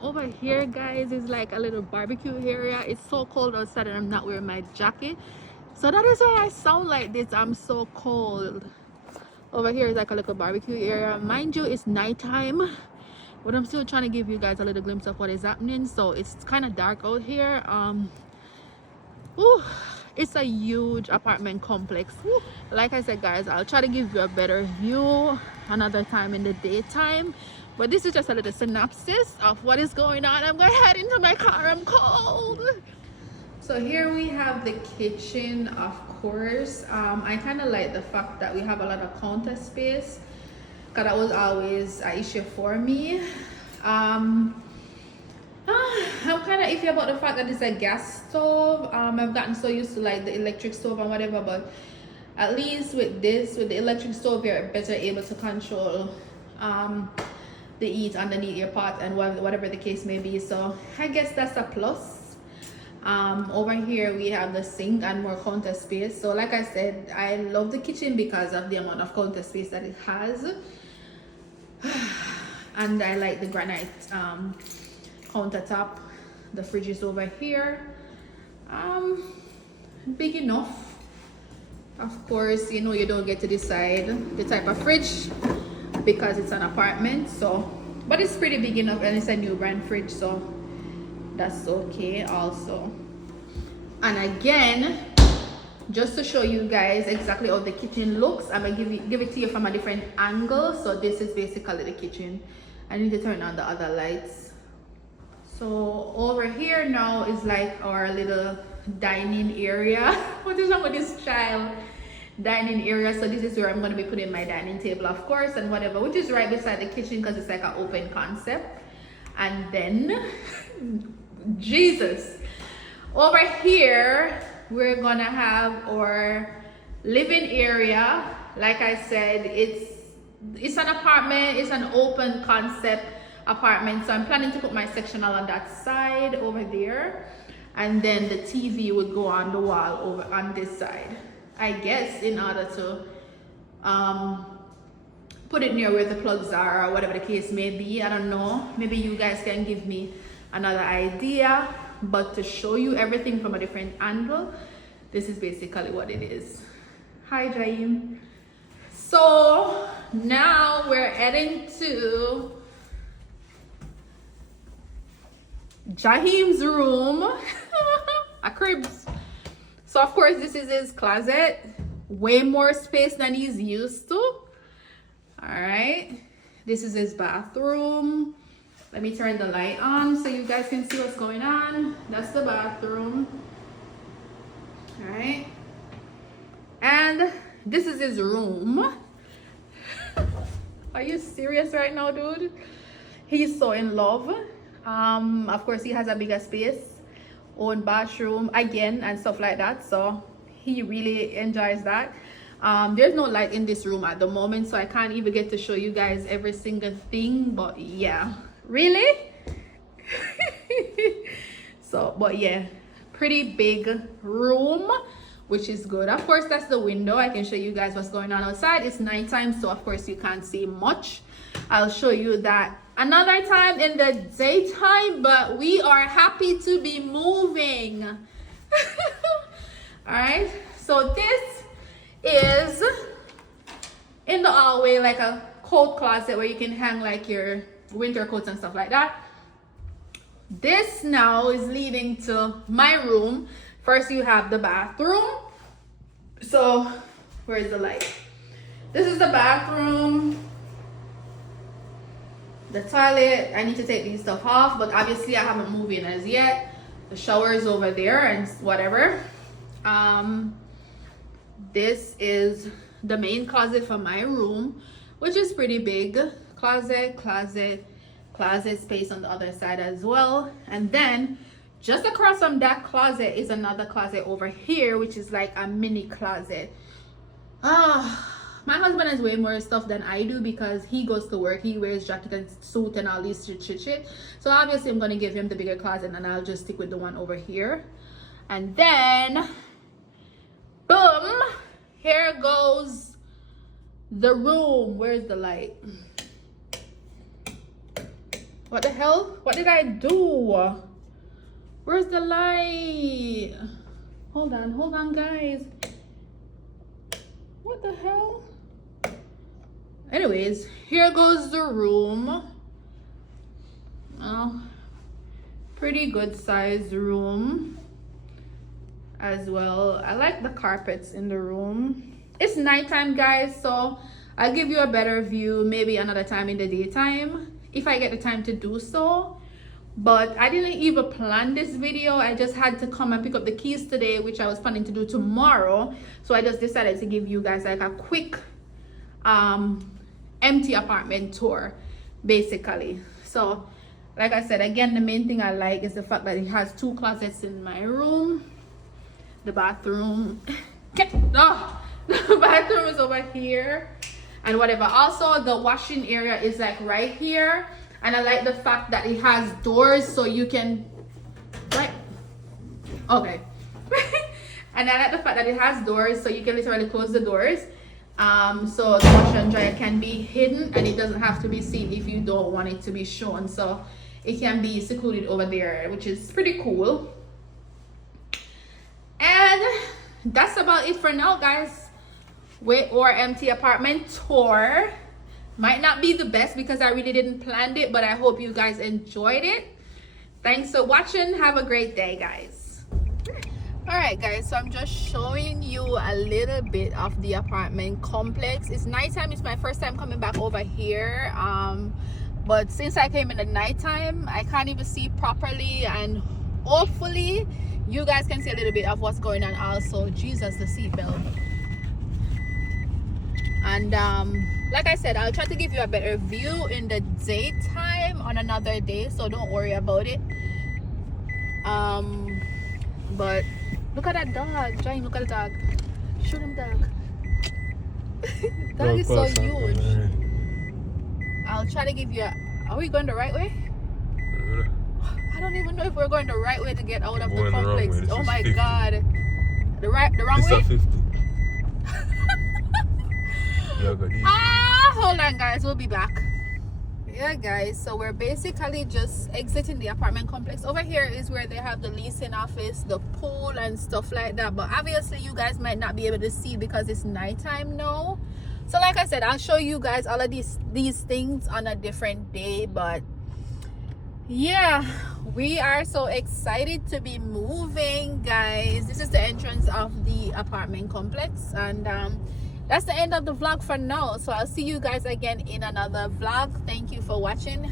Over here, guys, is like a little barbecue area. It's so cold outside and I'm not wearing my jacket, so that is why I sound like this. I'm so cold. Over here is like a little barbecue area. Mind you, it's nighttime, but I'm still trying to give you guys a little glimpse of what is happening. So it's kind of dark out here. Ooh, it's a huge apartment complex. Like I said, guys, I'll try to give you a better view another time in the daytime, but this is just a little synopsis of what is going on. I'm going to head into my car. I'm cold. So here we have the kitchen, of course. I kind of like the fact that we have a lot of counter space, because that was always an issue for me. I'm kind of iffy about the fact that it's a gas stove. I've gotten so used to like the electric stove and whatever, but at least with this, with the electric stove, you're better able to control the heat underneath your pot and whatever the case may be. So I guess that's a plus. Over here we have the sink and more counter space. So like I said, I love the kitchen because of the amount of counter space that it has. And I like the granite countertop. The fridge is over here. Big enough. Of course, you know, you don't get to decide the type of fridge because it's an apartment. So, but it's pretty big enough, and it's a new brand fridge, so that's okay also. And again, just to show you guys exactly how the kitchen looks, I'm gonna give it to you from a different angle. So this is basically the kitchen. I need to turn on the other lights. So over here now is like our little dining area. What is wrong with this child? Dining area. So this is where I'm going to be putting my dining table, of course, and whatever, which is right beside the kitchen because it's like an open concept. And then Jesus, over here we're gonna have our living area. Like I said, it's an apartment, it's an open concept apartment, so I'm planning to put my sectional on that side over there, and then the TV would go on the wall over on this side, I guess, in order to put it near where the plugs are or whatever the case may be. I don't know, maybe you guys can give me another idea, but to show you everything from a different angle, this is basically what it is. Hi Jaim. So now we're heading to Jaheim's room. A cribs. So of course this is his closet, way more space than he's used to. All right, this is his bathroom. Let me turn the light on so you guys can see what's going on. That's the bathroom. All right, and this is his room. Are you serious right now, dude? He's so in love. Of course he has a bigger space, own bathroom again and stuff like that, so he really enjoys that. There's no light in this room at the moment, so I can't even get to show you guys every single thing, but yeah, really. So but yeah, pretty big room, which is good. Of course that's the window. I can show you guys what's going on outside. It's nighttime, so of course you can't see much. I'll show you that another time in the daytime, but we are happy to be moving. All right, so this is in the hallway, like a coat closet where you can hang like your winter coats and stuff like that. This now is leading to my room. First you have the bathroom. So where's the light? This is the bathroom. The toilet, I need to take these stuff off, but obviously I haven't moved in as yet. The shower is over there and whatever. This is the main closet for my room, which is pretty big. Closet space on the other side as well. And then just across from that closet is another closet over here, which is like a mini closet. My husband has way more stuff than I do because he goes to work, he wears jacket and suit and all these shit. So obviously I'm gonna give him the bigger closet and I'll just stick with the one over here. And then boom, here goes the room. Where's the light? What the hell? What did I do? Where's the light? Hold on, guys. What the hell? Anyways, here goes the room. Oh, pretty good sized room as well. I like the carpets in the room. It's nighttime, guys, so I'll give you a better view maybe another time in the daytime if I get the time to do so. But I didn't even plan this video. I just had to come and pick up the keys today, which I was planning to do tomorrow. So I just decided to give you guys like a quick empty apartment tour, basically. So like I said, again, the main thing I like is the fact that it has 2 closets in my room. The bathroom the bathroom is over here and whatever. Also, the washing area is like right here. And I like the fact that it has doors so you can, like, okay. And I like the fact that it has doors so you can literally close the doors. So the washer and dryer can be hidden and it doesn't have to be seen if you don't want it to be shown. So it can be secluded over there, which is pretty cool. And that's about it for now, guys, with our empty apartment tour. Might not be the best because I really didn't plan it, but I hope you guys enjoyed it. Thanks for watching. Have a great day, guys. All right, guys, so I'm just showing you a little bit of the apartment complex. It's nighttime. It's my first time coming back over here, but since I came in the nighttime, I can't even see properly, and hopefully you guys can see a little bit of what's going on also. Jesus, the seatbelt. And like I said, I'll try to give you a better view in the daytime on another day, so don't worry about it. But look at that dog, Jane. Look at the dog. Shoot him, dog. Dog is so huge. I'll try to give you a, are we going the right way? I don't even know if we're going the right way to get out of the complex. Oh my god. The wrong way? 50. Hold on, guys, we'll be back. Yeah, guys, so we're basically just exiting the apartment complex. Over here is where they have the leasing office, the pool and stuff like that, but obviously you guys might not be able to see because it's nighttime now. So like I said, I'll show you guys all of these things on a different day. But yeah, we are so excited to be moving, guys. This is the entrance of the apartment complex, and that's the end of the vlog for now. So I'll see you guys again in another vlog. Thank you for watching.